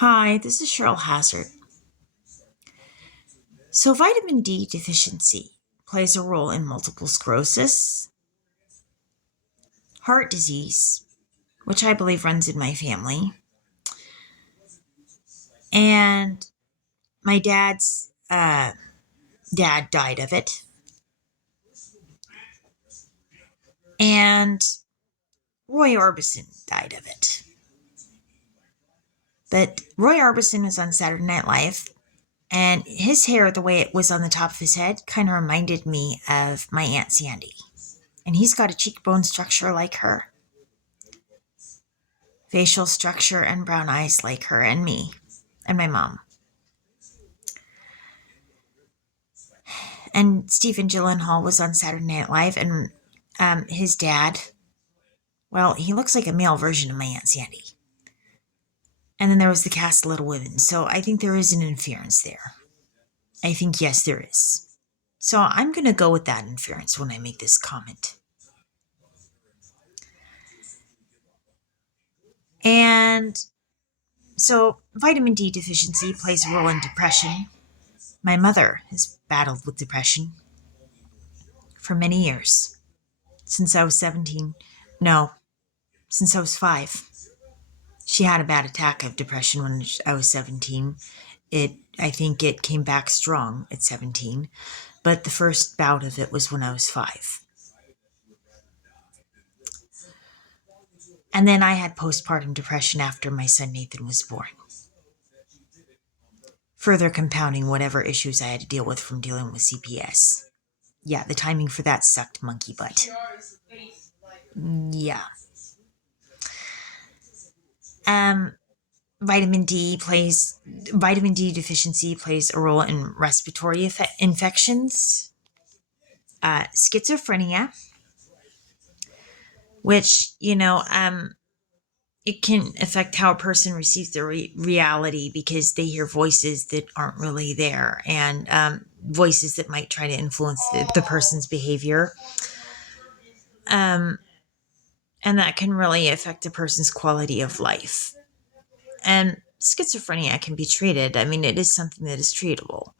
Hi, this is Cheryl Hazzard. So, vitamin D deficiency plays a role in multiple sclerosis, heart disease, which I believe runs in my family, and my dad's dad died of it, and Roy Orbison died of it. But Roy Orbison was on Saturday Night Live, and his hair, the way it was on the top of his head, kind of reminded me of my Aunt Sandy. And he's got a cheekbone structure like her, facial structure and brown eyes like her and me and my mom. And Stephen Gyllenhaal was on Saturday Night Live, and his dad, well, he looks like a male version of my Aunt Sandy. And then there was the cast of Little Women. So I think there is an inference there. I think, yes, there is. So I'm going to go with that inference when I make this comment. And so vitamin D deficiency plays a role in depression. My mother has battled with depression for many years, since I was 17. No, since I was 5. She had a bad attack of depression when I was 17. I think it came back strong at 17, but the first bout of it was when I was 5. And then I had postpartum depression after my son Nathan was born, further compounding whatever issues I had to deal with from dealing with CPS. Yeah, the timing for that sucked monkey butt. Yeah. Vitamin D deficiency plays a role in respiratory infections, schizophrenia, which, it can affect how a person receives their reality because they hear voices that aren't really there, and voices that might try to influence the person's behavior. And that can really affect a person's quality of life. And schizophrenia can be treated. I mean, it is something that is treatable.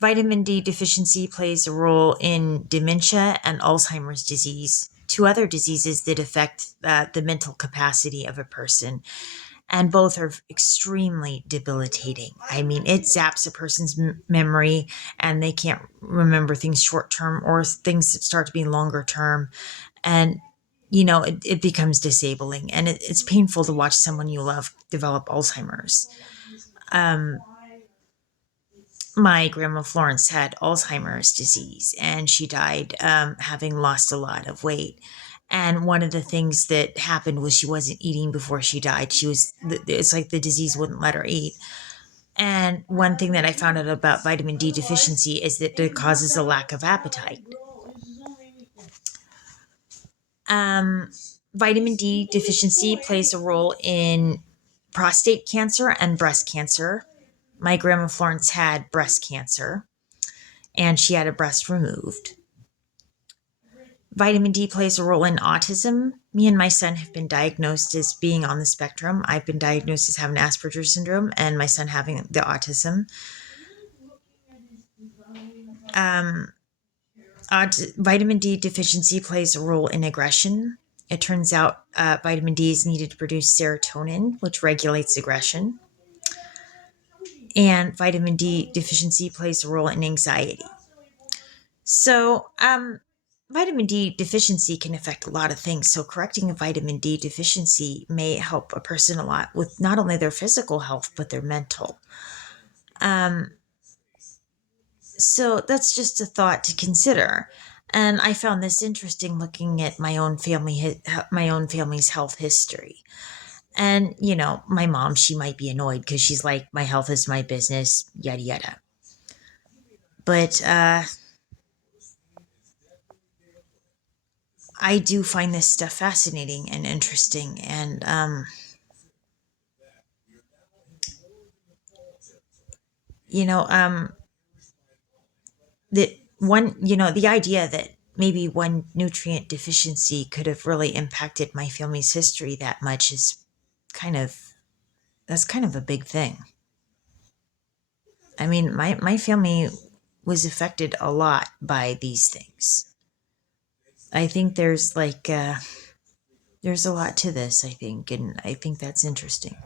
Vitamin D deficiency plays a role in dementia and Alzheimer's disease, two other diseases that affect the mental capacity of a person. And both are extremely debilitating. I mean, it zaps a person's memory, and they can't remember things short term or things that start to be longer term. And it becomes disabling, and it's painful to watch someone you love develop Alzheimer's. My grandma Florence had Alzheimer's disease, and she died having lost a lot of weight. And one of the things that happened was she wasn't eating before she died. It's like the disease wouldn't let her eat. And one thing that I found out about vitamin D deficiency is that it causes a lack of appetite. Vitamin D deficiency plays a role in prostate cancer and breast cancer. My grandma Florence had breast cancer, and she had a breast removed. Vitamin D plays a role in autism. Me and my son have been diagnosed as being on the spectrum. I've been diagnosed as having Asperger's syndrome, and my son having the autism. Vitamin D deficiency plays a role in aggression. It turns out vitamin D is needed to produce serotonin, which regulates aggression. And vitamin D deficiency plays a role in anxiety. So, vitamin D deficiency can affect a lot of things. So, correcting a vitamin D deficiency may help a person a lot with not only their physical health, but their mental. So, that's just a thought to consider. And I found this interesting looking at my own family's health history. And, my mom, she might be annoyed because she's like, my health is my business, yada, yada. But I do find this stuff fascinating and interesting. And, that one, the idea that maybe one nutrient deficiency could have really impacted my family's history that much is kind of that's kind of a big thing. I mean, my family was affected a lot by these things. I think there's a lot to this, I think, and I think that's interesting.